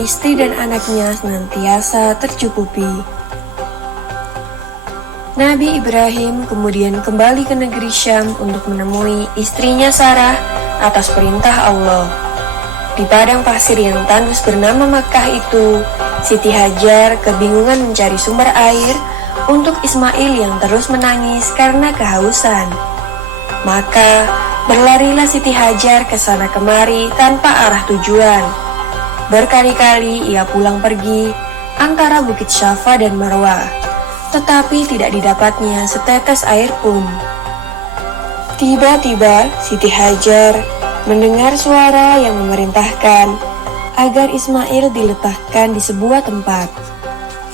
istri dan anaknya senantiasa tercukupi. Nabi Ibrahim kemudian kembali ke negeri Syam untuk menemui istrinya Sarah atas perintah Allah. Di padang pasir yang tandus bernama Makkah itu, Siti Hajar kebingungan mencari sumber air untuk Ismail yang terus menangis karena kehausan. Maka berlarilah Siti Hajar ke sana kemari tanpa arah tujuan. Berkali-kali ia pulang pergi antara Bukit Syafa dan Marwah, tetapi tidak didapatnya setetes air pun. Tiba-tiba Siti Hajar mendengar suara yang memerintahkan agar Ismail diletakkan di sebuah tempat.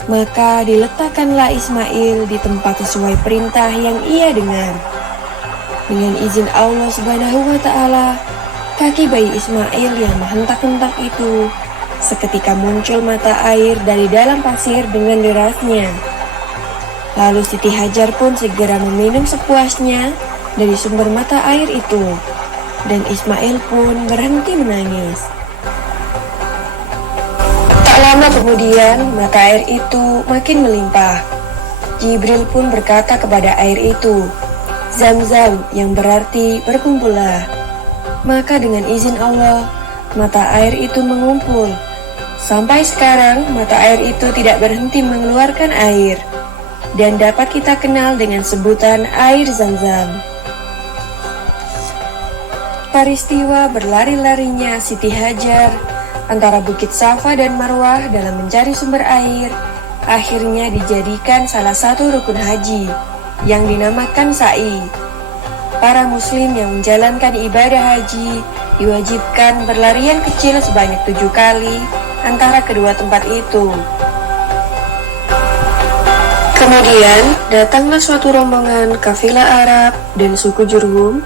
Maka diletakkanlah Ismail di tempat sesuai perintah yang ia dengar. Dengan izin Allah Subhanahu wa Ta'ala, kaki bayi Ismail yang menghentak-hentak itu seketika muncul mata air dari dalam pasir dengan derasnya. Lalu Siti Hajar pun segera meminum sepuasnya dari sumber mata air itu, dan Ismail pun berhenti menangis. Tak lama kemudian, mata air itu makin melimpah. Jibril pun berkata kepada air itu, "Zam-zam," yang berarti berkumpullah. Maka dengan izin Allah, mata air itu mengumpul. Sampai sekarang, mata air itu tidak berhenti mengeluarkan air, dan dapat kita kenal dengan sebutan air Zam-zam. Peristiwa berlari-larinya Siti Hajar antara Bukit Safa dan Marwah dalam mencari sumber air akhirnya dijadikan salah satu rukun haji yang dinamakan sa'i. Para muslim yang menjalankan ibadah haji diwajibkan berlarian kecil sebanyak 7 kali antara kedua tempat itu. Kemudian datanglah suatu rombongan kafilah Arab dan suku Jurhum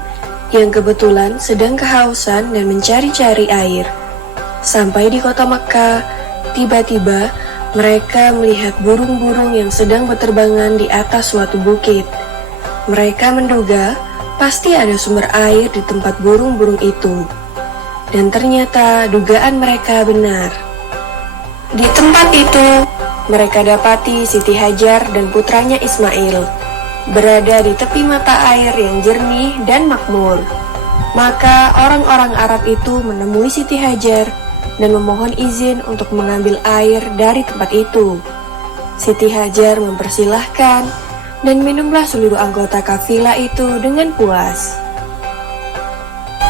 yang kebetulan sedang kehausan dan mencari-cari air. Sampai di kota Mekkah, tiba-tiba mereka melihat burung-burung yang sedang berterbangan di atas suatu bukit. Mereka menduga pasti ada sumber air di tempat burung-burung itu. Dan ternyata dugaan mereka benar. Di tempat itu, mereka dapati Siti Hajar dan putranya Ismail berada di tepi mata air yang jernih dan makmur. Maka orang-orang Arab itu menemui Siti Hajar dan memohon izin untuk mengambil air dari tempat itu. Siti Hajar mempersilahkan dan minumlah seluruh anggota kafilah itu dengan puas.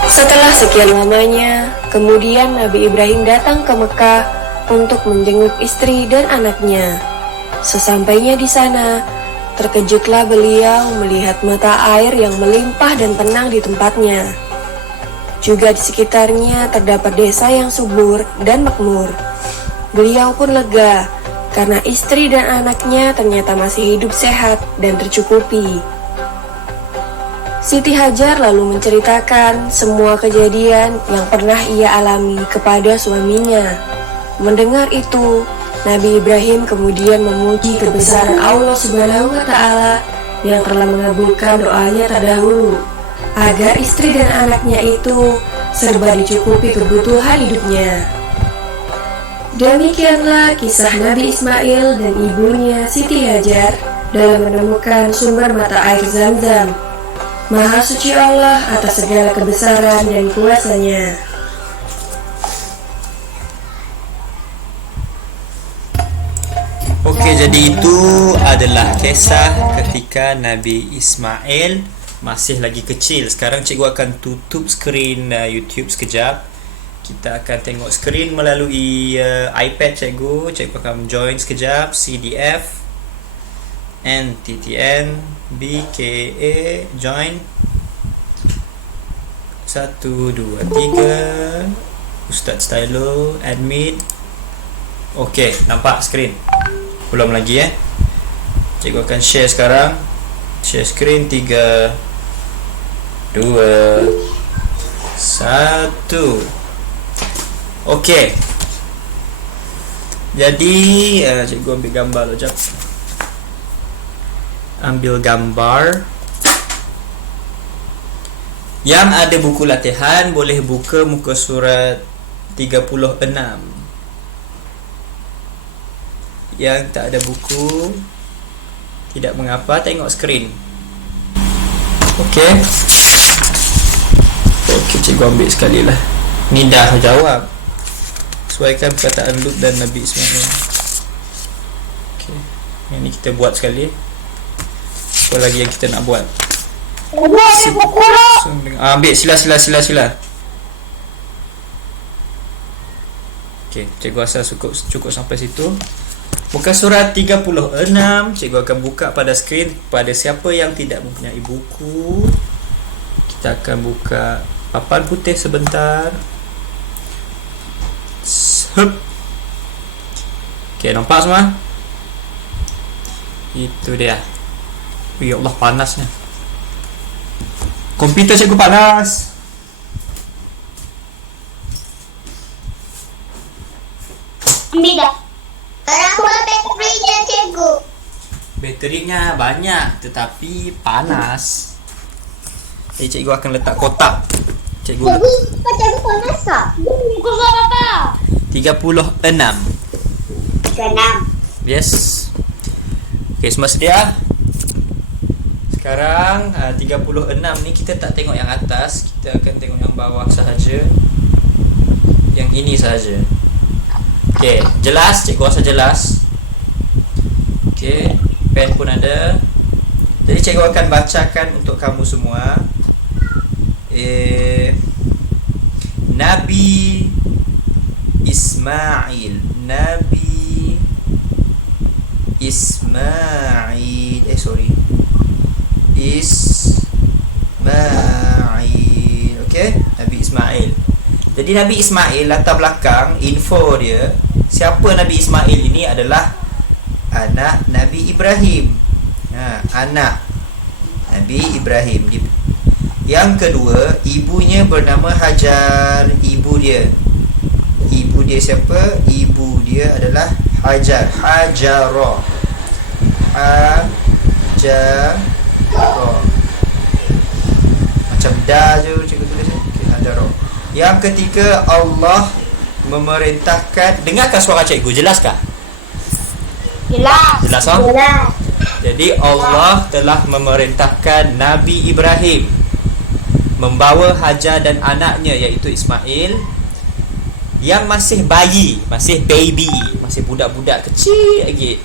Setelah sekian lamanya, kemudian Nabi Ibrahim datang ke Mekah untuk menjenguk istri dan anaknya. Sesampainya di sana, terkejutlah beliau melihat mata air yang melimpah dan tenang di tempatnya. Juga di sekitarnya terdapat desa yang subur dan makmur. Beliau pun lega karena istri dan anaknya ternyata masih hidup sehat dan tercukupi. Siti Hajar lalu menceritakan semua kejadian yang pernah ia alami kepada suaminya. Mendengar itu, Nabi Ibrahim kemudian memuji kebesaran Allah Subhanahu wa Ta'ala yang telah mengabulkan doanya terdahulu, agar istri dan anaknya itu serba dicukupi kebutuhan hidupnya. Demikianlah kisah Nabi Ismail dan ibunya Siti Hajar dalam menemukan sumber mata air Zam-zam. Maha suci Allah atas segala kebesaran dan kuasanya. Oke, jadi itu adalah kisah ketika Nabi Ismail masih lagi kecil. Sekarang cikgu akan tutup skrin YouTube sekejap. Kita akan tengok skrin melalui iPad cikgu. Cikgu akan join sekejap. CDF NTTN BKA join 1, 2, 3. Ustaz Stylo admit. Okey, nampak skrin? Belum lagi Cikgu akan share sekarang. Share screen 3, 2, 1. Okey. Jadi cikgu ambil gambar dulu jap. Ambil gambar. Yang ada buku latihan boleh buka muka surat 36. Yang tak ada buku, tidak mengapa, tengok skrin. Okey. Okey, cikgu ambil sekali lah. Ni dah jawab. Sesuaikan perkataan Lut dan Nabi Ismail. Okey. Yang ni kita buat sekali. Apa lagi yang kita nak buat? Ambil sila. Okey, cikgu rasa cukup sampai situ. Muka surat 36, cikgu akan buka pada skrin. Pada siapa yang tidak mempunyai buku, kita akan buka papan putih sebentar. Okey, nampak semua? Itu dia. Ya Allah, panasnya. Komputer cikgu panas. Ambil dah. Berapa baterinya cikgu? Baterinya banyak tetapi panas. Jadi cikgu akan letak kotak. Cikgu Macam panas tak? Muka surat apa? 36. Senang. Yes. Okey, semua sedia? Sekarang 36 ni kita tak tengok yang atas, kita akan tengok yang bawah sahaja. Yang ini sahaja. Okey, jelas? Cikgu rasa jelas. Okey, pen pun ada. Jadi cikgu akan bacakan untuk kamu semua. Nabi Ismail. Nabi Ismail. Ismail. Okey, Nabi Ismail. Jadi Nabi Ismail, latar belakang info dia, siapa Nabi Ismail ini adalah anak Nabi Ibrahim. Anak Nabi Ibrahim. Yang kedua, ibunya bernama Hajar. Ibu dia siapa? Ibu dia adalah Hajar. Hajarah. Macam dah je cikgu tulis. Okay, Hajarah. Yang ketiga, Allah memerintahkan. Dengarkan suara cikgu, jelaskah? Jelas. Jelas tak? Jadi Allah telah memerintahkan Nabi Ibrahim membawa Hajar dan anaknya iaitu Ismail yang masih bayi, masih baby, masih budak-budak kecil lagi.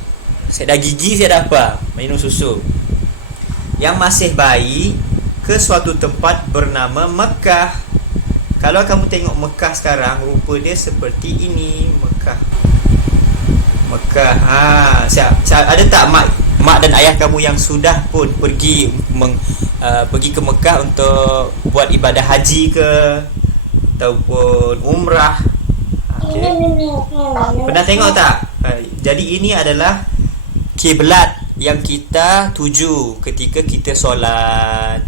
Saya dah gigi, saya dah apa? Minum susu. Yang masih bayi ke suatu tempat bernama Mekah. Kalau kamu tengok Mekah sekarang, rupa dia seperti ini. Mekah. Ada tak mak dan ayah kamu yang sudah pun pergi ke Mekah untuk buat ibadah haji ke ataupun umrah? Okay. Pernah tengok tak? Jadi ini adalah kiblat yang kita tuju ketika kita solat.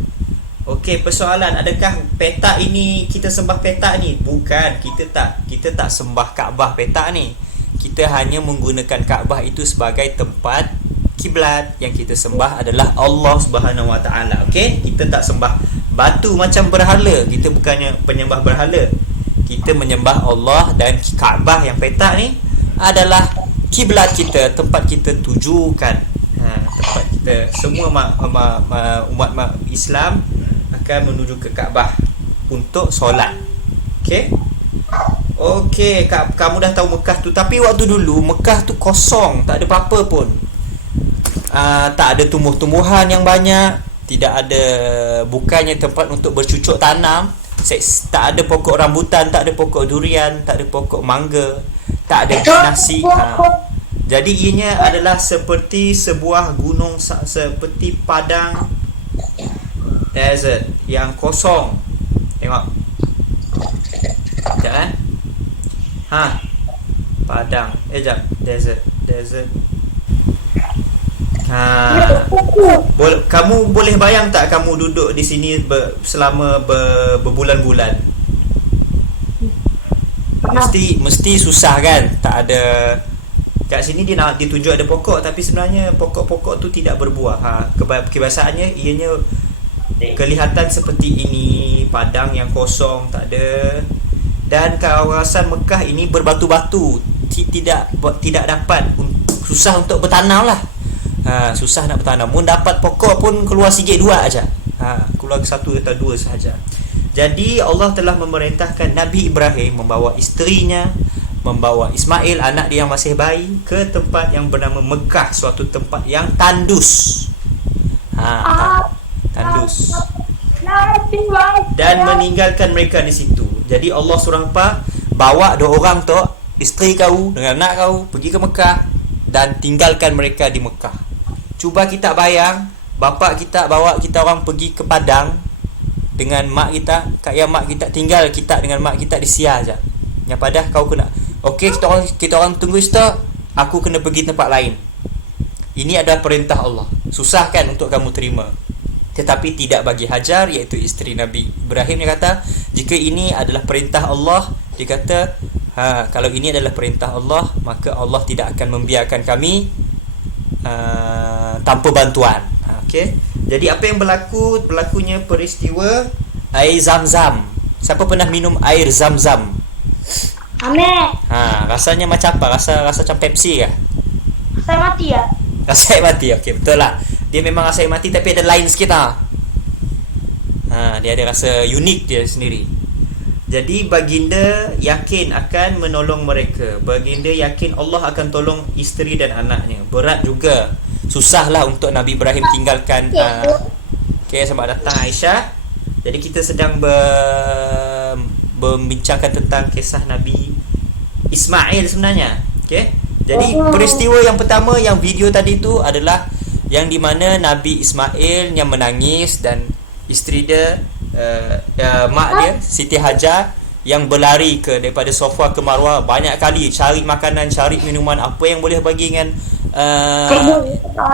Okey, persoalan, adakah petak ini kita sembah petak ni? Bukan, kita tak sembah Kaabah petak ni. Kita hanya menggunakan Kaabah itu sebagai tempat kiblat. Yang kita sembah adalah Allah Subhanahu Wa Taala. Okey, kita tak sembah batu macam berhala. Kita bukannya penyembah berhala. Kita menyembah Allah, dan Kaabah yang petak ni adalah kiblat kita, tempat kita tujukan. Tempat kita semua umat Islam akan menuju ke Kaabah untuk solat. Okey. Okey, kamu dah tahu Mekah tu. Tapi waktu dulu Mekah tu kosong, tak ada apa-apa pun. Tak ada tumbuh-tumbuhan yang banyak, tidak ada, bukannya tempat untuk bercucuk tanam. Tak ada pokok rambutan, tak ada pokok durian, tak ada pokok mangga, tak ada nasi. Jadi ianya adalah seperti sebuah gunung, seperti padang desert yang kosong. Tengok. Sekejap kan? Padang. Sekejap. Desert. Kamu boleh bayang tak kamu duduk di sini selama berbulan-bulan? Mesti susah kan? Tak ada. Kat sini dia tunjuk ada pokok, tapi sebenarnya pokok-pokok tu tidak berbuah. Kebiasaannya ianya kelihatan seperti ini, padang yang kosong, tak ada. Dan kawasan Mekah ini berbatu-batu, tidak dapat susah untuk bertanam lah. Susah nak bertanam. Mun dapat pokok pun keluar sikit dua aja. Keluar satu atau dua sahaja. Jadi Allah telah memerintahkan Nabi Ibrahim membawa isterinya, membawa Ismail anak dia yang masih bayi ke tempat yang bernama Mekah, suatu tempat yang tandus. Tandus. Dan meninggalkan mereka di situ. Jadi Allah suruh apa? Bawa 2 orang tu, isteri kau dengan anak kau pergi ke Mekah dan tinggalkan mereka di Mekah. Cuba kita bayang, bapa kita bawa kita orang pergi ke Padang dengan mak kita, mak kita tinggal kita dengan mak kita di Sia aja. Yang padah kau kena, okey, kita orang tunggu situ, aku kena pergi tempat lain. Ini adalah perintah Allah. Susah kan untuk kamu terima? Tetapi tidak bagi Hajar, iaitu isteri Nabi Ibrahim. Dia kata, jika ini adalah perintah Allah, dia kata, kalau ini adalah perintah Allah, maka Allah tidak akan membiarkan kami tanpa bantuan. Okey. Jadi apa yang berlakunya peristiwa air Zam-Zam. Siapa pernah minum air Zam-Zam? Amin. Rasanya macam apa? Rasa macam Pepsi kah? Saya mati ya. Rasa air mati. Okey, betul lah. Dia memang rasa air mati tapi ada lain sikit dia ada rasa unik dia sendiri. Jadi baginda yakin akan menolong mereka. Baginda yakin Allah akan tolong isteri dan anaknya. Berat juga. Susahlah untuk Nabi Ibrahim tinggalkan. Okey, selamat datang Aisyah. Jadi kita sedang membincangkan tentang kisah Nabi Ismail sebenarnya. Okey. Jadi peristiwa yang pertama yang video tadi tu adalah yang di mana Nabi Ismail yang menangis dan isteri dia mak dia Siti Hajar yang berlari daripada Safa ke Marwah banyak kali cari makanan, cari minuman, apa yang boleh bagi dengan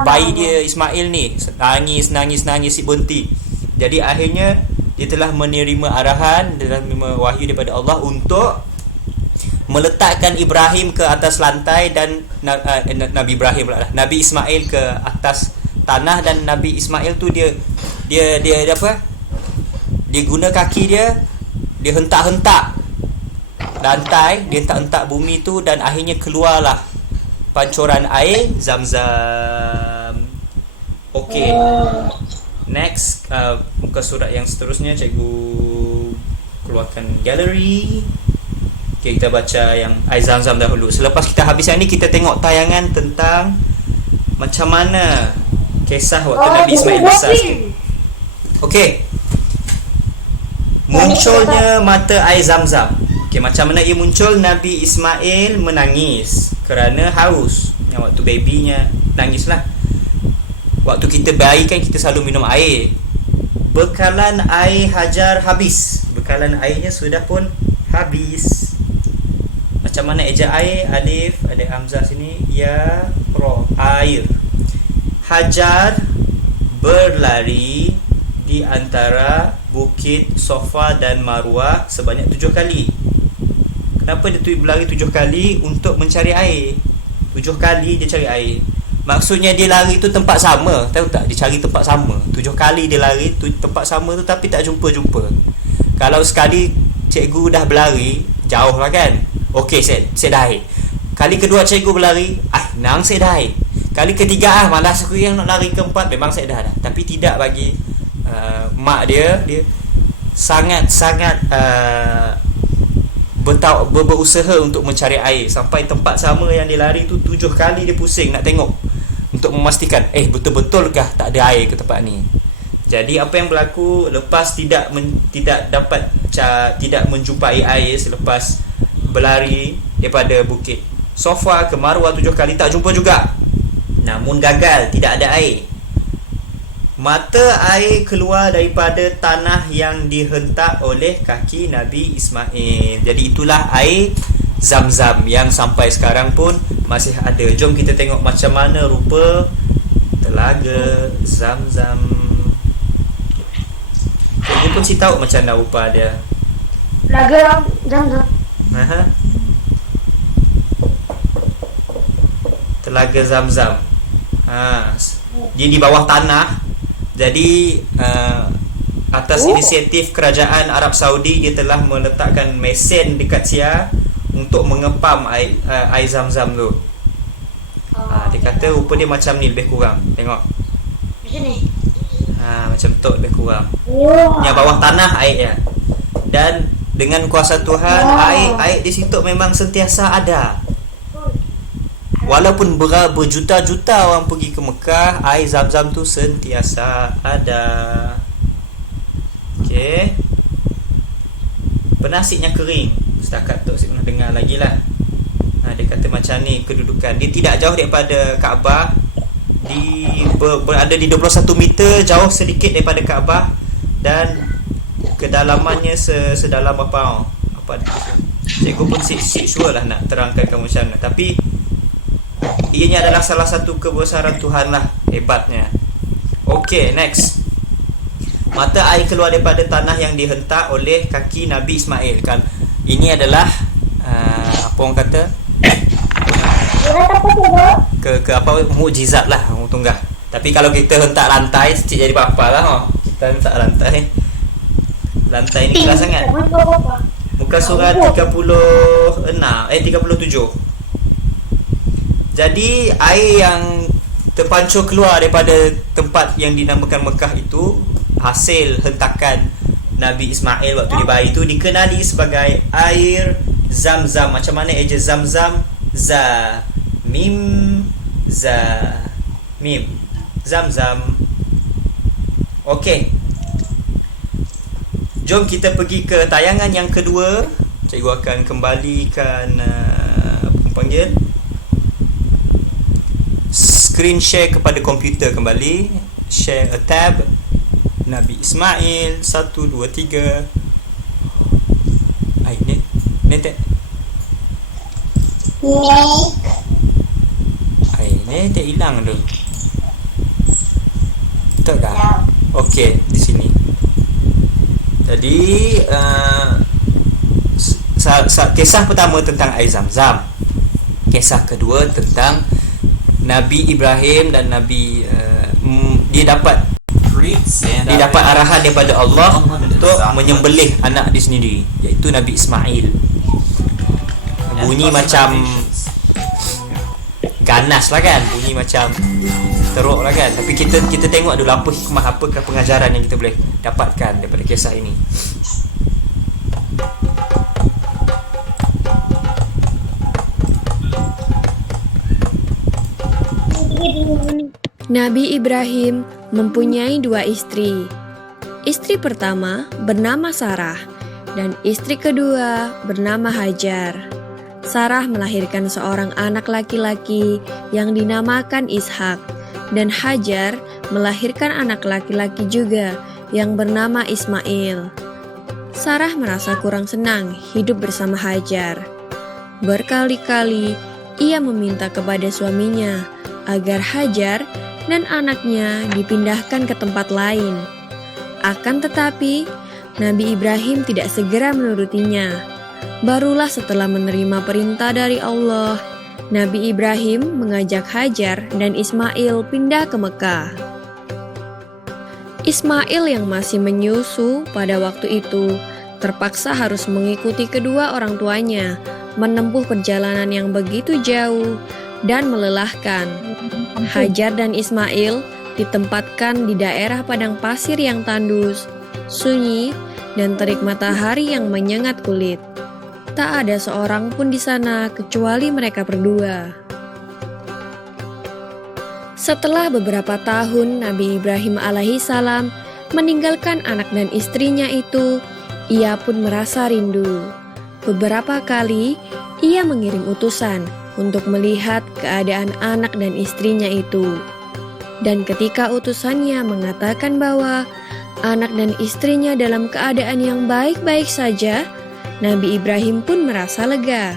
bayi dia Ismail ni. Nangis berhenti. Jadi akhirnya dia telah menerima arahan, dia telah menerima wahyu daripada Allah untuk meletakkan Ibrahim ke atas lantai dan Nabi Ismail ke atas tanah. Dan Nabi Ismail tu dia apa? Dia guna kaki dia hentak-hentak lantai, dia hentak-hentak bumi tu dan akhirnya keluarlah pancuran air Zam-Zam. Okey. Next, muka surat yang seterusnya cikgu keluarkan galeri. Okay, kita baca yang air Zam-Zam dahulu. Selepas kita habis yang ni, kita tengok tayangan tentang macam mana kisah waktu Nabi Ismail besar sikit. Okey. Munculnya mata air Zam-Zam. Okey, macam mana ia muncul? Nabi Ismail menangis kerana haus. Yang waktu babynya nangislah. Waktu kita bayi kan kita selalu minum air. Bekalan air Hajar habis. Bekalan airnya sudah pun habis. Macam mana eja air? Alif, ada hamzah sini, ya, ra, air. Hajar berlari di antara bukit Safa dan Marwah sebanyak 7 kali. Kenapa dia berlari 7 kali? Untuk mencari air. 7 kali dia cari air. Maksudnya dia lari tu tempat sama. Tahu tak? Dia cari tempat sama. 7 kali dia lari tempat sama tu tapi tak jumpa-jumpa. Kalau sekali cikgu dah berlari, jauh lah kan? Okey, saya dah air. Kali kedua cikgu berlari, nang saya dah air. Kali ketiga, malas aku yang nak lari keempat, memang saya dah. Tapi tidak bagi mak dia sangat-sangat berusaha untuk mencari air. Sampai tempat sama yang dia lari tu 7 kali dia pusing nak tengok untuk memastikan betul-betulkah tak ada air ke tempat ni. Jadi apa yang berlaku lepas tidak menjumpai air selepas berlari daripada bukit Safa ke Marwah 7 kali, tak jumpa juga. Namun gagal, tidak ada air. Mata air keluar daripada tanah yang dihentak oleh kaki Nabi Ismail. Jadi itulah air Zam-Zam yang sampai sekarang pun masih ada. Jom kita tengok macam mana rupa telaga Zam-Zam. Dia pun si tahu macam mana rupa dia. Telaga Zam-Zam. Telaga Zam-Zam. Dia di bawah tanah. Jadi atas inisiatif kerajaan Arab Saudi, dia telah meletakkan mesin dekat sia untuk mengepam air Zam-Zam tu. Dia kata rupa dia macam ni lebih kurang. Tengok. Di sini. Macam tu lebih kurang. Oh. Yang bawah tanah air dia. Dan dengan kuasa Tuhan, air di situ memang sentiasa ada. Walaupun berjuta-juta orang pergi ke Mekah, air Zam-Zam tu sentiasa ada. Okey. Penasitnya kering. Setakat tu saya pernah dengar lagi lah. Dia kata macam ni kedudukan. Dia tidak jauh daripada Kaabah. Berada di 21 meter, jauh sedikit daripada Kaabah. Dan kedalamannya sedalam apa cikgu pun sure lah nak terangkan kamu macam mana. Tapi ianya adalah salah satu kebesaran Tuhan lah, hebatnya. Okey, next. Mata air keluar daripada tanah yang dihentak oleh kaki Nabi Ismail. Kan ini adalah apa orang kata, ke apa, mukjizat lah orang tunggah. Tapi kalau kita hentak lantai, cik jadi apa lah. Kita hentak lantai ni keras sangat. Muka surat 37. Jadi air yang terpancur keluar daripada tempat yang dinamakan Mekah itu, hasil hentakan Nabi Ismail waktu dia bayi itu, dikenali sebagai air Zam-Zam. Macam mana eja Zam-Zam? Mim Zam-Zam. Okey. Jom kita pergi ke tayangan yang kedua. Cikgu akan kembalikan panggil screen share kepada komputer kembali. Share a tab. Nabi Ismail 1 2 3. Ni tak. Ni tak hilang tu. Tak dah. Okey, di sini. Jadi kisah pertama tentang air Zam-Zam. Kisah kedua tentang Nabi Ibrahim dan Nabi dia dapat arahan daripada Allah untuk menyembelih anak dia sendiri, iaitu Nabi Ismail. Bunyi macam ganas lah kan, bunyi macam teruk lah kan. Tapi kita tengok dulu apa hikmah, apakah pengajaran yang kita boleh dapatkan daripada kisah ini. Nabi Ibrahim mempunyai 2 istri. Istri pertama bernama Sarah dan istri kedua bernama Hajar. Sarah melahirkan seorang anak laki-laki yang dinamakan Ishak, dan Hajar melahirkan anak laki-laki juga yang bernama Ismail. Sarah merasa kurang senang hidup bersama Hajar. Berkali-kali ia meminta kepada suaminya agar Hajar dan anaknya dipindahkan ke tempat lain. Akan tetapi, Nabi Ibrahim tidak segera menurutinya. Barulah setelah menerima perintah dari Allah, Nabi Ibrahim mengajak Hajar dan Ismail pindah ke Mekah. Ismail yang masih menyusu pada waktu itu terpaksa harus mengikuti kedua orang tuanya menempuh perjalanan yang begitu jauh dan melelahkan. Hajar dan Ismail ditempatkan di daerah padang pasir yang tandus, sunyi, dan terik matahari yang menyengat kulit. Tak ada seorang pun di sana kecuali mereka berdua. Setelah beberapa tahun Nabi Ibrahim alaihissalam meninggalkan anak dan istrinya itu, ia pun merasa rindu. Beberapa kali ia mengirim utusan untuk melihat keadaan anak dan istrinya itu. Dan ketika utusannya mengatakan bahwa anak dan istrinya dalam keadaan yang baik-baik saja, Nabi Ibrahim pun merasa lega.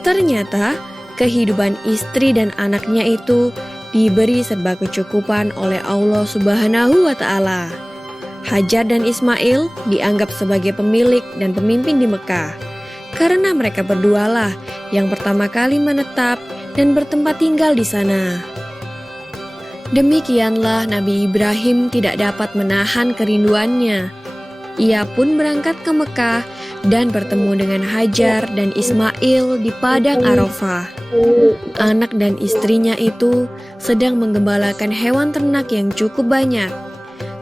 Ternyata kehidupan istri dan anaknya itu diberi serba kecukupan oleh Allah Subhanahu wa Ta'ala. Hajar dan Ismail dianggap sebagai pemilik dan pemimpin di Mekah, karena mereka berdualah yang pertama kali menetap dan bertempat tinggal di sana. Demikianlah Nabi Ibrahim tidak dapat menahan kerinduannya. Ia pun berangkat ke Mekah dan bertemu dengan Hajar dan Ismail di padang Arafah. Anak dan istrinya itu sedang menggembalakan hewan ternak yang cukup banyak.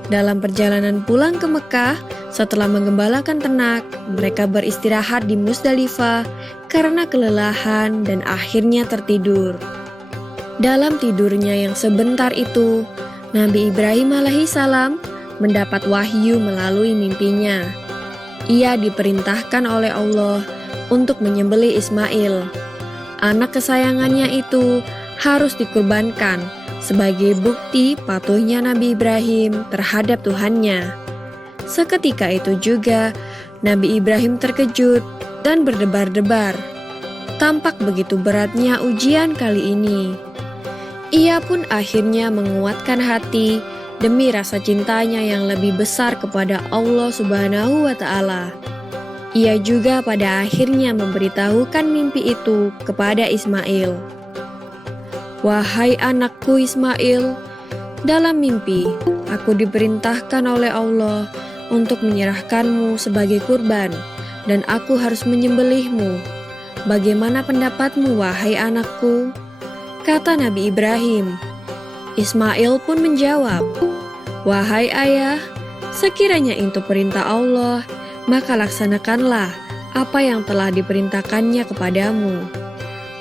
Dalam perjalanan pulang ke Mekah, setelah menggembalakan ternak, mereka beristirahat di Musdalifah karena kelelahan dan akhirnya tertidur. Dalam tidurnya yang sebentar itu, Nabi Ibrahim alaihissalam mendapat wahyu melalui mimpinya. Ia diperintahkan oleh Allah untuk menyembelih Ismail. Anak kesayangannya itu harus dikurbankan sebagai bukti patuhnya Nabi Ibrahim terhadap Tuhannya. Seketika itu juga Nabi Ibrahim terkejut dan berdebar-debar. Tampak begitu beratnya ujian kali ini. Ia pun akhirnya menguatkan hati demi rasa cintanya yang lebih besar kepada Allah Subhanahu wa Ta'ala. Ia juga pada akhirnya memberitahukan mimpi itu kepada Ismail. "Wahai anakku Ismail, dalam mimpi aku diperintahkan oleh Allah untuk menyerahkanmu sebagai kurban, dan aku harus menyembelihmu. Bagaimana pendapatmu, wahai anakku?" Kata Nabi Ibrahim. Ismail pun menjawab, "Wahai ayah, sekiranya itu perintah Allah, maka laksanakanlah apa yang telah diperintahkannya kepadamu.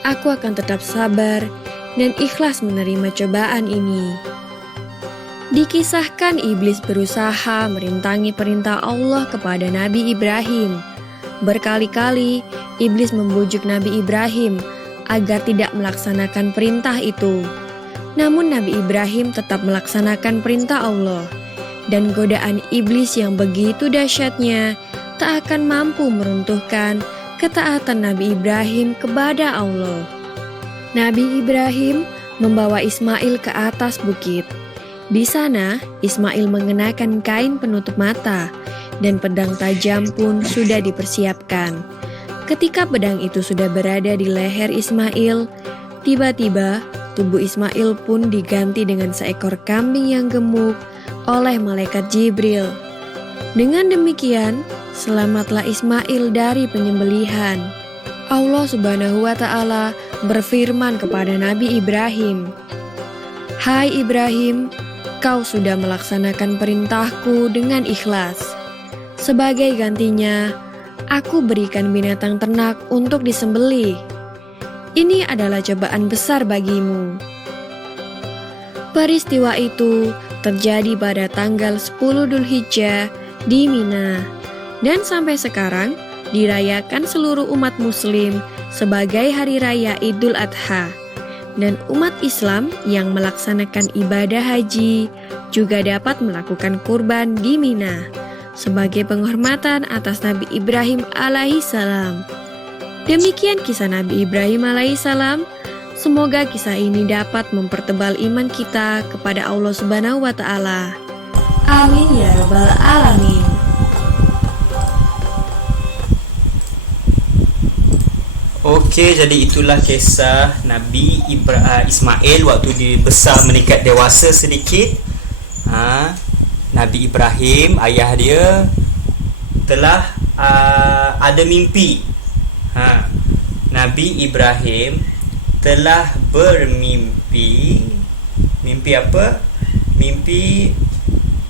Aku akan tetap sabar dan ikhlas menerima cobaan ini." Dikisahkan iblis berusaha merintangi perintah Allah kepada Nabi Ibrahim. Berkali-kali iblis membujuk Nabi Ibrahim agar tidak melaksanakan perintah itu. Namun Nabi Ibrahim tetap melaksanakan perintah Allah, dan godaan iblis yang begitu dahsyatnya tak akan mampu meruntuhkan ketaatan Nabi Ibrahim kepada Allah. Nabi Ibrahim membawa Ismail ke atas bukit. Di sana, Ismail mengenakan kain penutup mata, dan pedang tajam pun sudah dipersiapkan. Ketika pedang itu sudah berada di leher Ismail, tiba-tiba tubuh Ismail pun diganti dengan seekor kambing yang gemuk oleh malaikat Jibril. Dengan demikian, selamatlah Ismail dari penyembelihan. Allah Subhanahu wa Ta'ala berfirman kepada Nabi Ibrahim, "Hai Ibrahim, kau sudah melaksanakan perintahku dengan ikhlas. Sebagai gantinya, aku berikan binatang ternak untuk disembelih. Ini adalah cobaan besar bagimu." Peristiwa itu terjadi pada tanggal 10 Dzulhijjah di Mina, dan sampai sekarang dirayakan seluruh umat muslim sebagai hari raya Idul Adha. Dan umat Islam yang melaksanakan ibadah haji juga dapat melakukan kurban di Mina sebagai penghormatan atas Nabi Ibrahim alaihissalam. Demikian kisah Nabi Ibrahim alaihissalam. Semoga kisah ini dapat mempertebal iman kita kepada Allah Subhanahu wa Ta'ala. Amin ya rabbal alamin. Okey, jadi itulah kisah Nabi Ismail waktu dia besar meningkat dewasa sedikit. Nabi Ibrahim, ayah dia, telah ada mimpi. Nabi Ibrahim telah bermimpi. Mimpi apa? Mimpi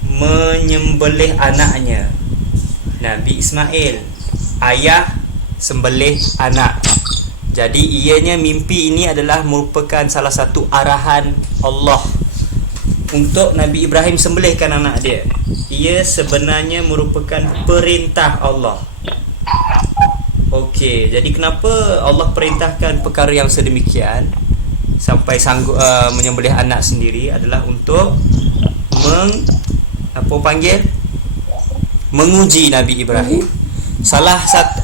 menyembelih anaknya, Nabi Ismail. Ayah sembelih anak. Jadi ianya mimpi ini adalah merupakan salah satu arahan Allah untuk Nabi Ibrahim sembelihkan anak dia. Ia sebenarnya merupakan perintah Allah. Okey, jadi kenapa Allah perintahkan perkara yang sedemikian sampai sanggup menyembelih anak sendiri adalah untuk menguji Nabi Ibrahim.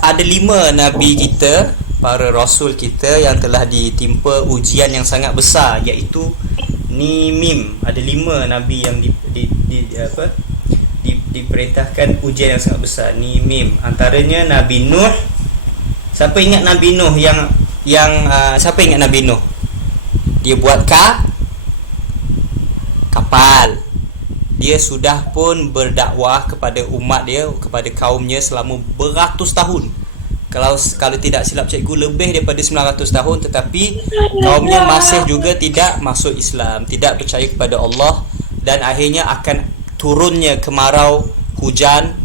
Ada 5 nabi kita, para rasul kita yang telah ditimpa ujian yang sangat besar, iaitu Mim. Ada 5 nabi yang diperintahkan ujian yang sangat besar, Mim. Antaranya Nabi Nuh. Siapa ingat Nabi Nuh siapa ingat Nabi Nuh? Dia buat kapal. dia sudah pun berdakwah kepada umat dia, kepada kaumnya selama beratus tahun. Kalau tidak silap cikgu, lebih daripada 900 tahun, tetapi kaumnya masih juga tidak masuk Islam, tidak percaya kepada Allah, dan akhirnya akan turunnya kemarau, hujan,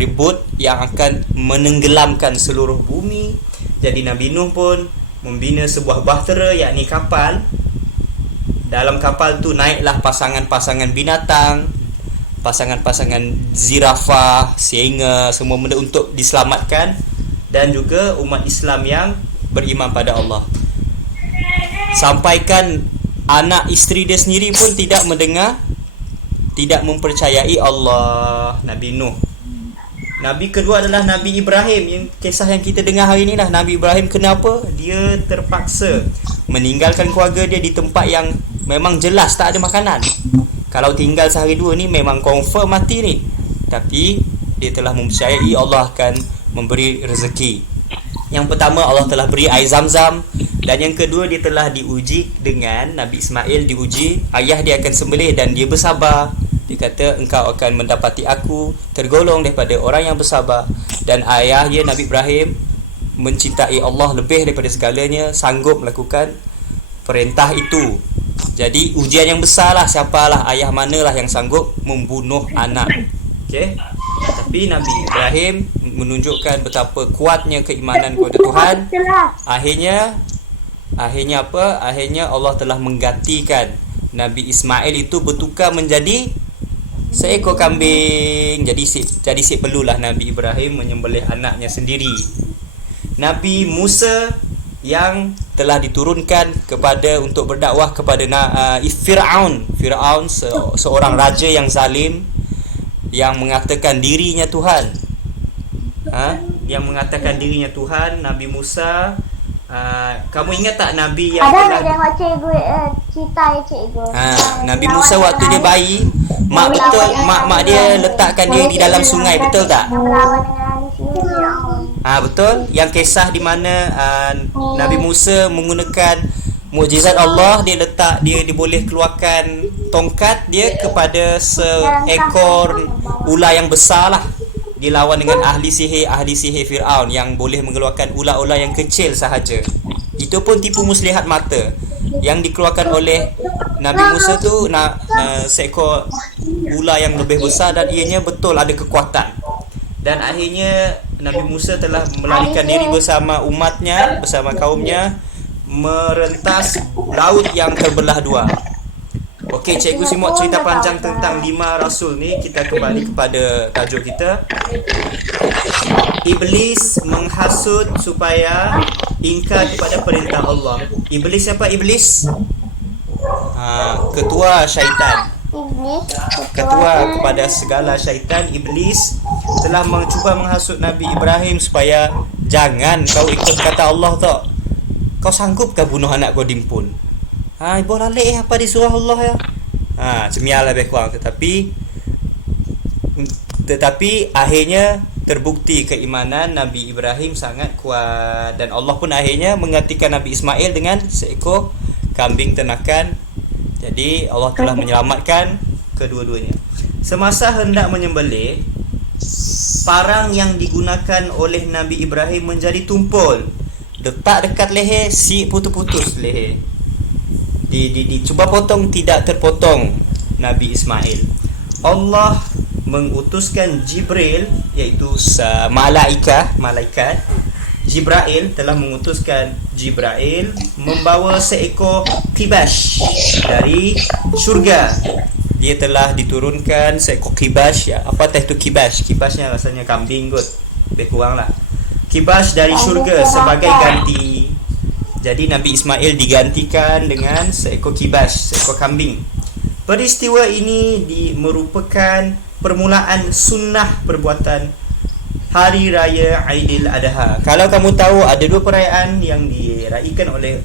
ribut yang akan menenggelamkan seluruh bumi. Jadi Nabi Nuh pun membina sebuah bahtera, yakni kapal. Dalam kapal tu naiklah pasangan-pasangan binatang, pasangan-pasangan zirafah, singa, semua benda untuk diselamatkan, dan juga umat Islam yang beriman pada Allah. Sampaikan anak isteri dia sendiri pun tidak mendengar, tidak mempercayai Allah. Nabi Nuh. Nabi kedua adalah Nabi Ibrahim, yang kisah yang kita dengar hari ni lah. Nabi Ibrahim kenapa? Dia terpaksa meninggalkan keluarga dia di tempat yang memang jelas tak ada makanan. Kalau tinggal sehari dua ni memang confirm mati ni. Tapi dia telah mempercayai Allah akan memberi rezeki. Yang pertama, Allah telah beri air Zam-Zam, dan yang kedua, dia telah diuji dengan Nabi Ismail. Diuji, ayah dia akan sembelih dan dia bersabar. Dia kata, engkau akan mendapati aku tergolong daripada orang yang bersabar. Dan ayah dia, Nabi Ibrahim, mencintai Allah lebih daripada segalanya, sanggup melakukan perintah itu. Jadi ujian yang besar lah, siapalah, ayah manalah yang sanggup membunuh anak. Okay? Tapi Nabi Ibrahim menunjukkan betapa kuatnya keimanan kepada Tuhan. Akhirnya apa? Akhirnya Allah telah menggantikan Nabi Ismail itu bertukar menjadi seekor kambing. Jadi perlulah Nabi Ibrahim menyembelih anaknya sendiri. Nabi Musa yang telah diturunkan kepada untuk berdakwah kepada Firaun, seorang raja yang zalim, yang mengatakan dirinya Tuhan. Yang mengatakan dirinya Tuhan, Nabi Musa. Kamu ingat tak Nabi yang ada tengok cikgu cerita cikgu. Nabi Musa waktu dia bayi, mak dia letakkan dia di dalam sungai, betul tak? Betul. Yang kisah di mana Nabi Musa menggunakan mukjizat Allah, dia boleh keluarkan tongkat dia kepada seekor ular yang besar lah. Dilawan dengan ahli sihir Firaun yang boleh mengeluarkan ular-ular yang kecil sahaja. Itu pun tipu muslihat mata. Yang dikeluarkan oleh Nabi Musa tu seekor ular yang lebih besar, dan ianya betul ada kekuatan. Dan akhirnya Nabi Musa telah melarikan diri bersama umatnya, bersama kaumnya, merentas laut yang terbelah dua. Okey, cikgu simak cerita panjang tentang 5 rasul ni. Kita kembali kepada tajuk kita. Iblis menghasut supaya ingkar kepada perintah Allah. Iblis siapa? Iblis ketua syaitan. Ketua kepada segala syaitan. Iblis telah mencuba menghasut Nabi Ibrahim supaya jangan kau ikut kata Allah tak. Kau sanggupkah bunuh anak kau dimpun? Ibu lalik apa disuruh Allah ya. Semialah lebih kurang. Tetapi akhirnya terbukti keimanan Nabi Ibrahim sangat kuat, dan Allah pun akhirnya menggantikan Nabi Ismail dengan seekor kambing ternakan. Jadi Allah telah menyelamatkan kedua-duanya. Semasa hendak menyembelih, parang yang digunakan oleh Nabi Ibrahim menjadi tumpul. Letak dekat leher, si putus-putus leher. Cuba potong, tidak terpotong Nabi Ismail. Allah mengutuskan Jibril, iaitu malaikat. Jibril telah mengutuskan Jibril membawa seekor kibash dari syurga. Dia telah diturunkan seekor kibash. Apa itu kibash? Kibashnya rasanya kambing kot, lebih kurang lah. Kibash dari syurga sebagai ganti. Jadi Nabi Ismail digantikan dengan seekor kibash, seekor kambing. Peristiwa ini merupakan permulaan sunnah perbuatan Hari Raya Aidil Adha. Kalau kamu tahu, ada 2 perayaan yang diraikan oleh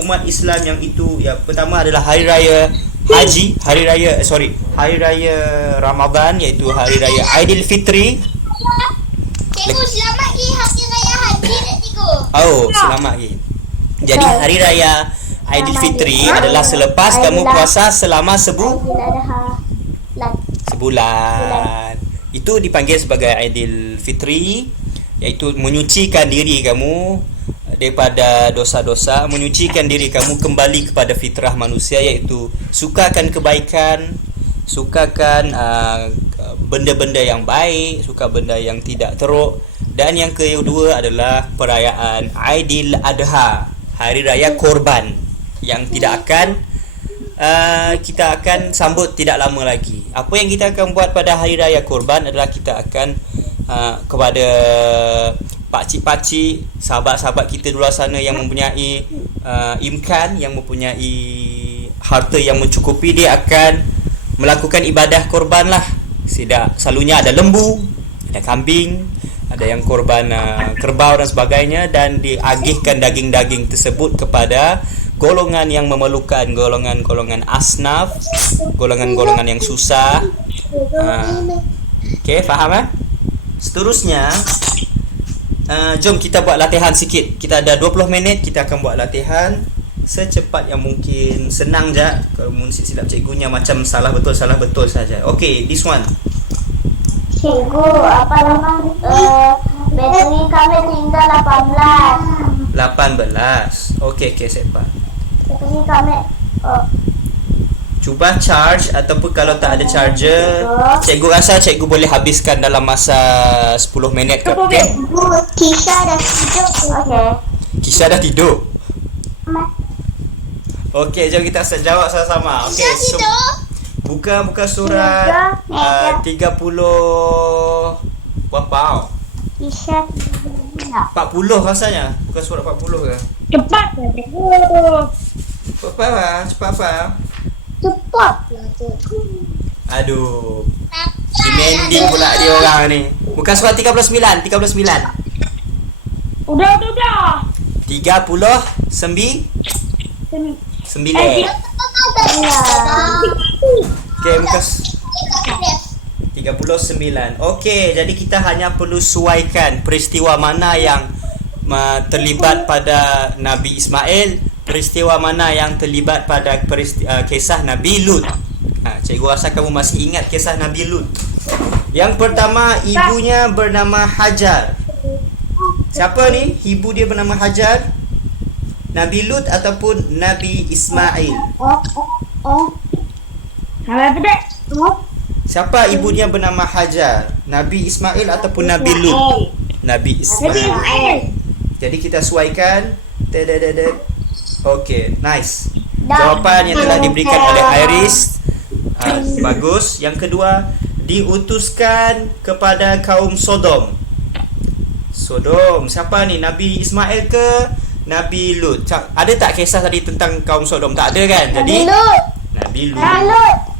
umat Islam, yang itu yang pertama adalah Hari Raya Haji, Hari Raya Ramadan, iaitu Hari Raya Aidil Fitri. Cikgu selamat lagi Hari Raya Haji nak cikgu. Selamat lagi. Jadi Hari Raya Aidil Fitri adalah selepas kamu puasa selama bulan. Itu dipanggil sebagai Aidil Fitri, iaitu menyucikan diri kamu daripada dosa-dosa, menyucikan diri kamu kembali kepada fitrah manusia, iaitu sukakan kebaikan, sukakan benda-benda yang baik, suka benda yang tidak teruk. Dan yang kedua adalah perayaan Aidil Adha, hari raya korban, yang tidak akan kita akan sambut tidak lama lagi. Apa yang kita akan buat pada hari raya korban adalah kita akan kepada pakcik-pakcik, sahabat-sahabat kita di luar sana yang mempunyai imkan, yang mempunyai harta yang mencukupi, dia akan melakukan ibadah korban lah. Selalunya ada lembu, ada kambing, ada yang korban kerbau dan sebagainya, dan diagihkan daging-daging tersebut kepada golongan yang memerlukan, golongan-golongan asnaf, golongan-golongan yang susah. Okey, faham? Seterusnya, jom kita buat latihan sikit. Kita ada 20 minit, kita akan buat latihan secepat yang mungkin. Senang je. Kalau silap cikgunya macam salah betul saja. Okey, this one. Cikgu, apa nama? Bateri kami tinggal 18. 18. Okey, sepak. Bateri kami Cuba charge, ataupun kalau tak ada charger, cikgu rasa cikgu boleh habiskan dalam masa 10 minit ke? Okay? Kisha dah tidur. Okey. Kisha dah tidur. Okey, jom kita jawab sama-sama. Okey, buka surat 30 berapa? Kisha 40 rasanya. Bukan surat 40 ke? cepat lah cikgu. Cepat apa? Cepat lah cikgu. Aduh, demanding pula dia orang ni. Bukan surat 39. Udah. 39. Okey, muka 39. Okey, jadi kita hanya perlu sesuaikan peristiwa mana yang terlibat pada Nabi Ismail, peristiwa mana yang terlibat pada kisah Nabi Lut. Cikgu rasa kamu masih ingat kisah Nabi Lut. Yang pertama, ibunya bernama Hajar. Siapa ni? Ibu dia bernama Hajar. Nabi Lut ataupun Nabi Ismail? Apa dah? Siapa ibunya bernama Hajar? Nabi Ismail ataupun Nabi Lut? Nabi Ismail. Jadi kita sesuaikan. Okey, nice. Jawapan yang telah diberikan oleh Iris. Bagus. Yang kedua, diutuskan kepada kaum Sodom. Siapa ni? Nabi Ismail ke Nabi Lut? Ada tak kisah tadi tentang kaum Sodom? Tak ada kan? Jadi Nabi Lut.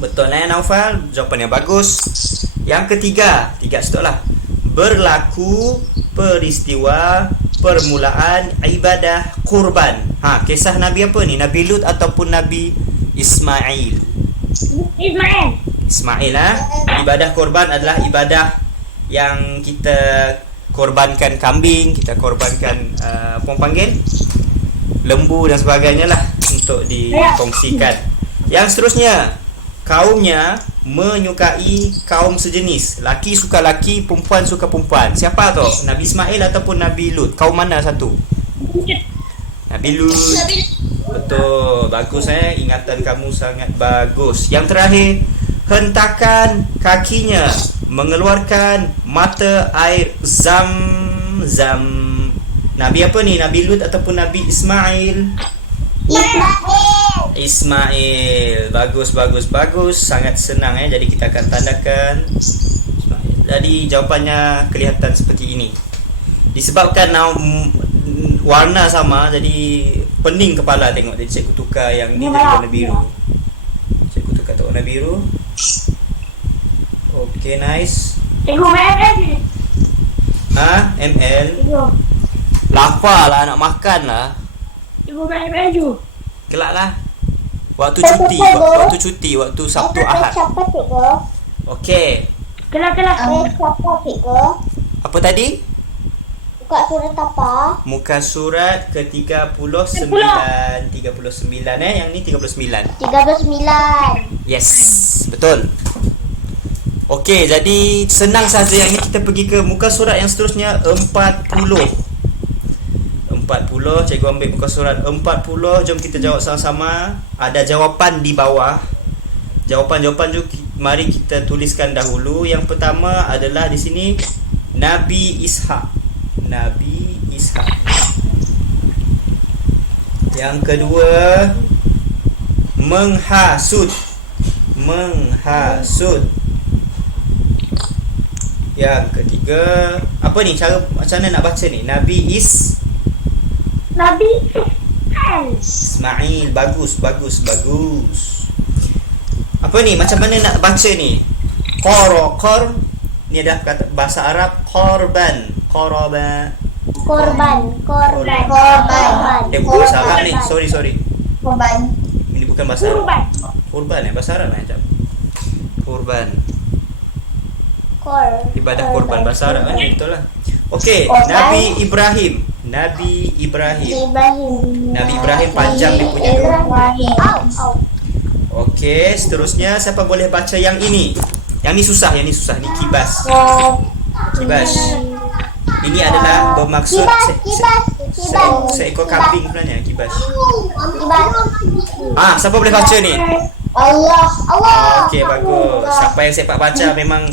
Betul lah Naufal. Jawapan yang bagus. Yang ketiga, lah. Berlaku peristiwa permulaan ibadah kurban. Kisah Nabi apa ni? Nabi Lut ataupun Nabi Ismail? Ismail. Ibadah kurban adalah ibadah yang kita korbankan kambing, kita korbankan apa orang panggil, lembu dan sebagainya lah, untuk dikongsikan. Yang seterusnya, kaumnya menyukai kaum sejenis. Laki suka laki, perempuan suka perempuan. Siapa tu? Nabi Ismail ataupun Nabi Lut? Kaum mana satu? Nabi Lut. Betul. Bagus ingatan kamu sangat bagus. Yang terakhir, hentakan kakinya mengeluarkan mata air zam-zam. Nabi apa ni? Nabi Lut ataupun Nabi Ismail? Ismail. Bagus. Sangat senang Jadi kita akan tandakan Ismail. Jadi jawapannya kelihatan seperti ini. Disebabkan warna sama, jadi pening kepala tengok. Jadi cikgu tukar yang ni jadi warna biru. Cikgu tukar tu warna biru. Okay, nice. Cikgu ML. ML. Lapar lah, nak makan lah. Cikgu ML je. Kelak lah. Waktu cuti, waktu Sabtu Ahad. Okey. Kelak. Apa tadi? Buka surat apa? Muka surat ke-39. 39 yang ni 39. 39. Yes, betul. Okey, jadi senang saja yang ni. Kita pergi ke muka surat yang seterusnya 40. 40, cikgu ambil muka surat 40. Jom kita jawab sama-sama. Ada jawapan di bawah. Jawapan-jawapan tu mari kita tuliskan dahulu. Yang pertama adalah di sini Nabi Ishak. Nabi Ishak. Yang kedua menghasut. Menghasut. Yang ketiga, apa ni cara macam mana nak baca ni? Nabi Nabi Ismail. Bagus. Apa ni? Macam mana nak baca ni? Qor. Ni dah kata bahasa Arab korban. korban. Bukan bahasa Arab ni. Sorry. Korban. Ini bukan bahasa Arab. Kurban bahasa Arab macam. Kurban. Ibadah korban bahasa Arab kan, betul lah. Okey, Nabi Ibrahim panjang dia punya. Okey, seterusnya siapa boleh baca yang ini? Yang ni susah. Ni kibas. Ini adalah bermaksud seekor kambing sebenarnya, kibas. Siapa boleh baca ni? Allah. Okey, bagus. Siapa yang sepak baca memang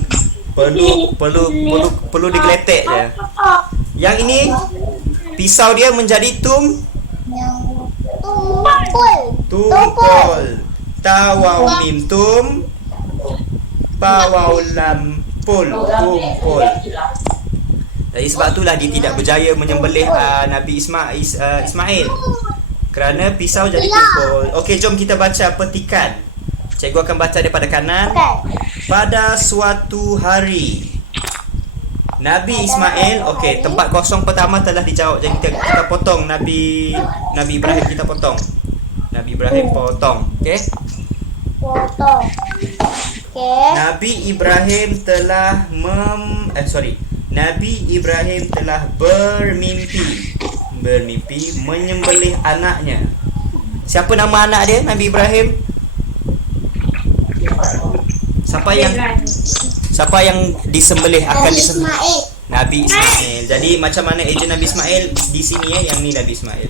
perlu digeletek je. Yang ini pisau dia menjadi tumpul. Tawau mim tum, pawau lam pul, tumpul. Jadi sebab itulah dia tidak berjaya menyembelih Nabi Ismail kerana pisau jadi tumpul. Okey, jom kita baca petikan. Cikgu akan baca daripada kanan. Pada suatu hari Nabi Ismail. Okey, tempat kosong pertama telah dijawab. Jadi kita potong Nabi Ibrahim, kita potong. Nabi Ibrahim potong. Okey. Potong. Nabi Ibrahim telah Nabi Ibrahim telah bermimpi menyembelih anaknya. Siapa nama anak dia? Nabi Ibrahim. Siapa yang disembelih akan disembelih? Nabi Ismail. Jadi macam mana ejen Nabi Ismail di sini yang ni Nabi Ismail.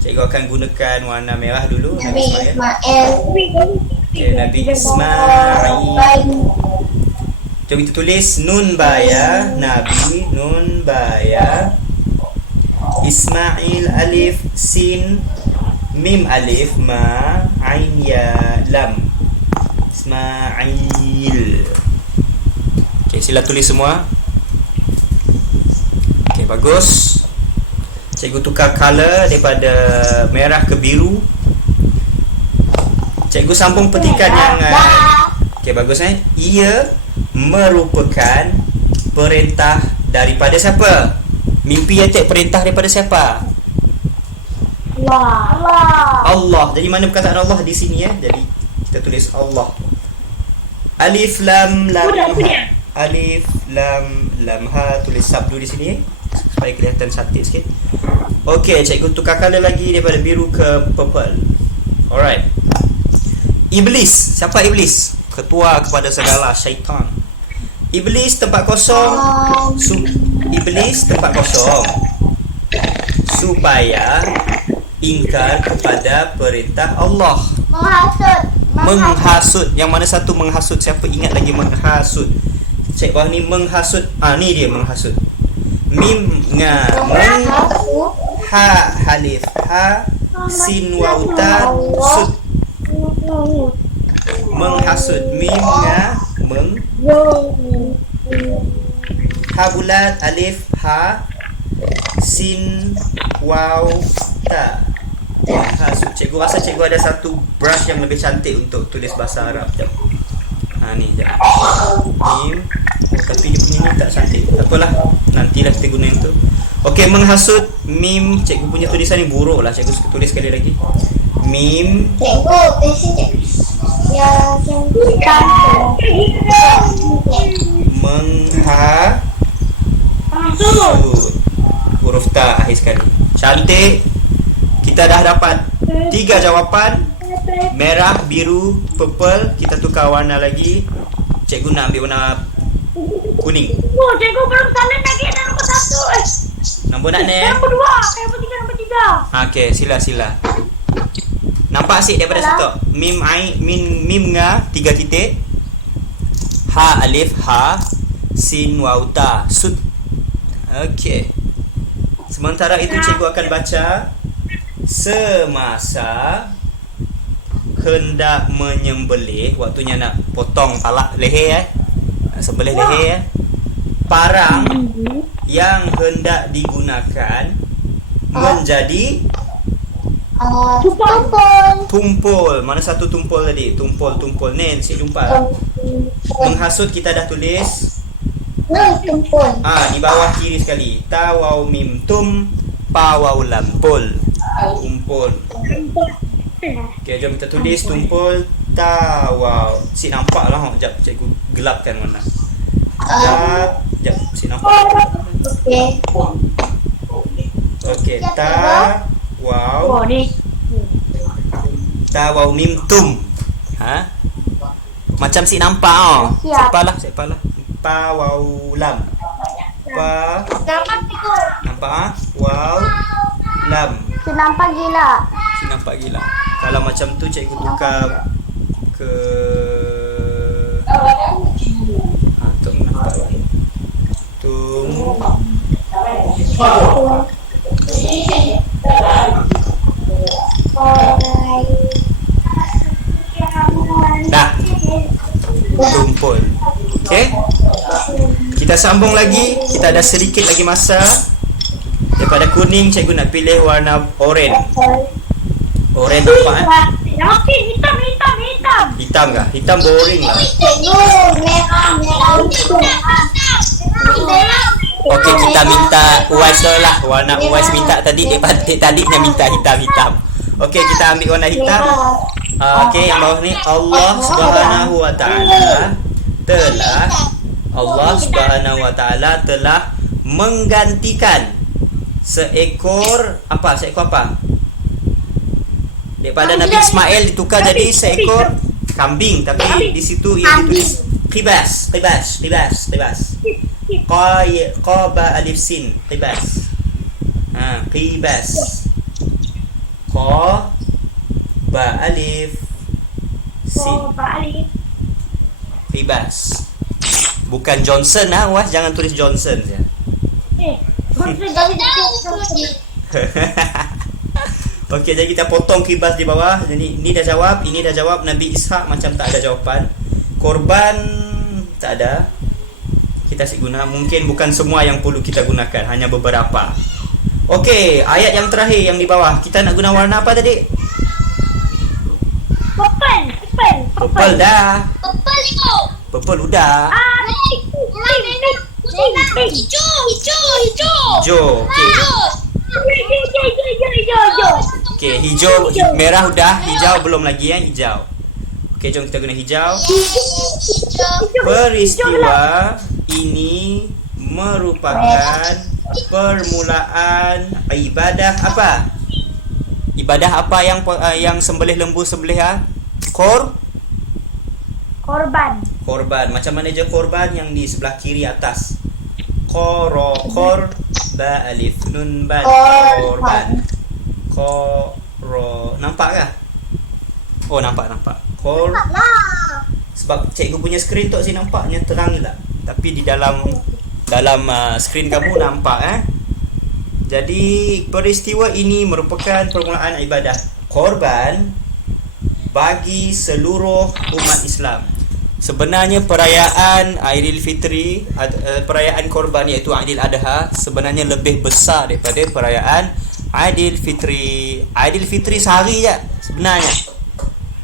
Cikgu akan gunakan warna merah dulu. Nabi Ismail. Okay, Nabi Ismail. Jom kita tulis nun baya. Nabi nun baya. Ismail alif sin mim alif ma ain ya lam. Ismail. Okay, sila tulis semua. Okay, bagus. Cikgu tukar color daripada merah ke biru. Cikgu sambung petikan yang okay, bagus Ia merupakan perintah daripada siapa? Mimpi atik perintah daripada siapa? Allah. Jadi mana perkataan Allah di sini Jadi kita tulis Allah. Alif lam lam ha. Alif lam lam ha, tulis sabdu di sini supaya kelihatan cantik sikit. Okey, cikgu tukar color lagi daripada biru ke purple. Alright. Iblis. Siapa iblis? Ketua kepada segala syaitan. Iblis tempat kosong. Iblis tempat kosong supaya ingkar kepada perintah Allah. Menghasut. Yang mana satu menghasut? Siapa ingat lagi menghasut? Cek bawah ni menghasut. Ni dia menghasut. Mim nga meng ha halif ha sin waw ta sut. Menghasut. Mim nga meng ha bulat alif ha sin waw ta. Menghasut. Cikgu rasa cikgu ada satu brush yang lebih cantik untuk tulis bahasa Arab. Sekejap. Ni sekejap. Mim. Tapi dia punya ni tak cantik. Tak apalah, nantilah kita guna itu. Okey, menghasut. Mim. Cikgu punya tulisan ni buruk lah. Cikgu tulis sekali lagi. Mim. Cikgu, yang menghasut. Huruf ta akhir sekali. Cantik. Kita dah dapat 3 jawapan. Merah, biru, purple. Kita tukar warna lagi. Cikgu nak ambil warna kuning. Oh, cikgu belum salin lagi dah nombor 1. Nombor nak ni? Nombor 2, nombor 3, nombor 3. Okey, sila. Nampak asyik daripada situ. Mim nga 3 titik. Ha alif ha sin waw ta sud. Okey. Sementara itu cikgu akan baca semasa hendak menyembelih, waktunya nak potong palak leher nak sembelih leher parang yang hendak digunakan menjadi tumpul. Mana satu tumpul tadi? Tumpul ni saya jumpa. Menghasut kita dah tulis. Tumpul. Di bawah kiri sekali. Ta waw mim tum pa waw lam pul. Tumpul. Okey, jom kita tulis tumpul ta waw. Si nampak lah. Sekejap cikgu gelapkan warna. Sekejap si nampak. Okey, ta waw. Ta waw mim tum. Macam si nampak Sepalah. Pa waw lam. Pa nampak waw lam. Si nampak gila. Kalau macam tu cikgu tukar ke tu nampak. Dah. Tumpul. Okey. Kita sambung lagi. Kita ada sedikit lagi masa. Daripada kuning cikgu nak pilih warna oranye. Oranye nampak Hitam. Hitam kah? Hitam boring lah. Okey, kita minta Uwais dulu lah. Warna Uwais minta tadi. Dia tadinya minta hitam. Okey, kita ambil warna hitam. Okey, yang bawah ni Allah Subhanahu wa taala telah menggantikan seekor apa? Daripada Nabi Ismail ditukar jadi seekor kambing, tapi di situ ia ditulis qibas. Qaba alif sin qibas. Qibas. Qa ba alif sin. Qibas. Bukan Johnson Wah, jangan tulis Johnson ya. Okey, jadi kita potong kibas di bawah. Jadi ini dah jawab, ini dah jawab. Nabi Ishak macam tak ada jawapan. Korban tak ada. Kita guna, mungkin bukan semua yang perlu kita gunakan, hanya beberapa. Okey, ayat yang terakhir yang di bawah. Kita nak guna warna apa tadi? Purple dah. Purple udah. Hijau. Okey, hijau, merah udah, hijau belum lagi ya, hijau. Okey, jom kita guna hijau. Peristiwa ini merupakan permulaan ibadah apa? Ibadah apa yang sembelih lembu korban. Macam mana je korban yang di sebelah kiri atas? Ba alif nun ba korban. Nampak kah? Oh, nampak. Sebab cikgu punya skrin tu saya nampaknya terang tak. Tapi di dalam skrin kamu nampak Jadi peristiwa ini merupakan permulaan ibadah korban bagi seluruh umat Islam. Sebenarnya perayaan Aidilfitri, perayaan korban iaitu Aidil Adha sebenarnya lebih besar daripada perayaan Aidilfitri. Aidilfitri sehari je sebenarnya.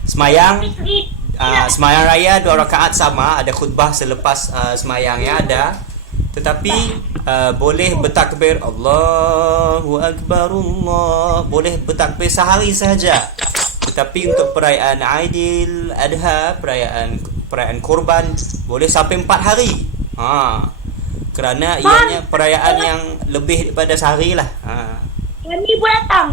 Semayang raya 2 rakaat sama, ada khutbah selepas semayang ya ada. Tetapi boleh bertakbir Allahu Akbar Allah, boleh bertakbir sehari sahaja. Tetapi untuk perayaan Aidil Adha, perayaan korban boleh sampai 4 hari. Kerana ianya perayaan yang lebih daripada sehari lah. Kami pun datang.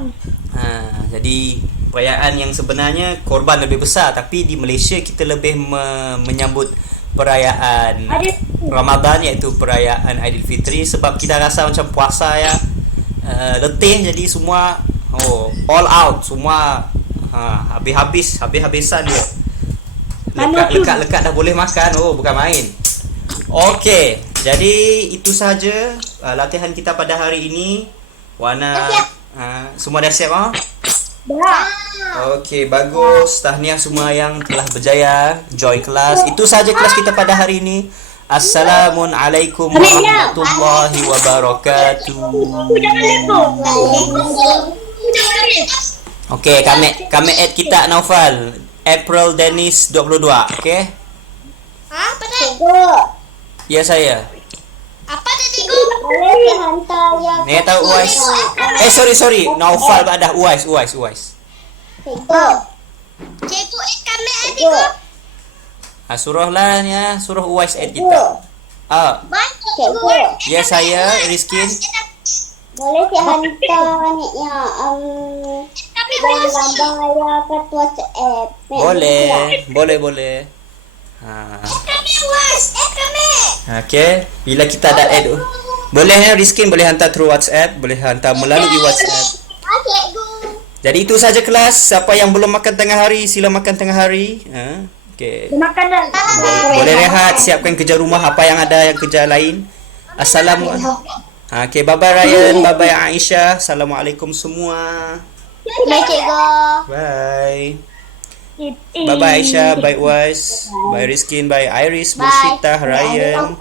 Jadi perayaan yang sebenarnya korban lebih besar, tapi di Malaysia kita lebih menyambut perayaan Ramadan, iaitu perayaan Aidilfitri, sebab kita rasa macam puasa ya, letih, jadi semua all out, semua habis-habisan dia. Lekat dah boleh makan. Bukan main. Okey, jadi itu saja latihan kita pada hari ini. Wana semua dah siap ah? Okey, bagus. Tahniah semua yang telah berjaya join kelas. Itu saja kelas kita pada hari ini. Assalamualaikum warahmatullahi wabarakatuh. Okey, kami add kita Naufal. April Dennis 22, okey? Apa dah? Ya saya. Apa dah cikgu? Boleh hantar yang Ni tahu Uwais. Sorry. Naufal badah Uwais. cikgu. Cikgu kami cikgu. Suruh lah ya, suruh Uwais add kita. Bantu Cikgu. Ya saya Rizkin. Boleh saya hantar ni yang Tapi gambar yang kat WhatsApp. Boleh. kami was. Kami. Okey, bila kita dah add boleh ya Rizkin, boleh hantar through WhatsApp, boleh hantar melalui WhatsApp. Cikgu. Jadi itu saja kelas. Siapa yang belum makan tengah hari, sila makan tengah hari. Okey. Makanan. Boleh rehat, siapkan kerja rumah apa yang ada, yang kerja lain. Assalamualaikum. Okey, bye-bye Ryan, bye-bye Aisyah. Assalamualaikum semua. Baik cikgu. Bye. Bye-bye Aisyah, bye Uwais, bye Rizkin, bye Iris, Mursyitah, Ryan,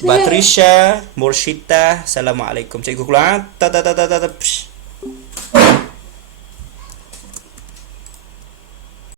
Batrisha, Mursyitah. Assalamualaikum. Cikgu keluar. Ta.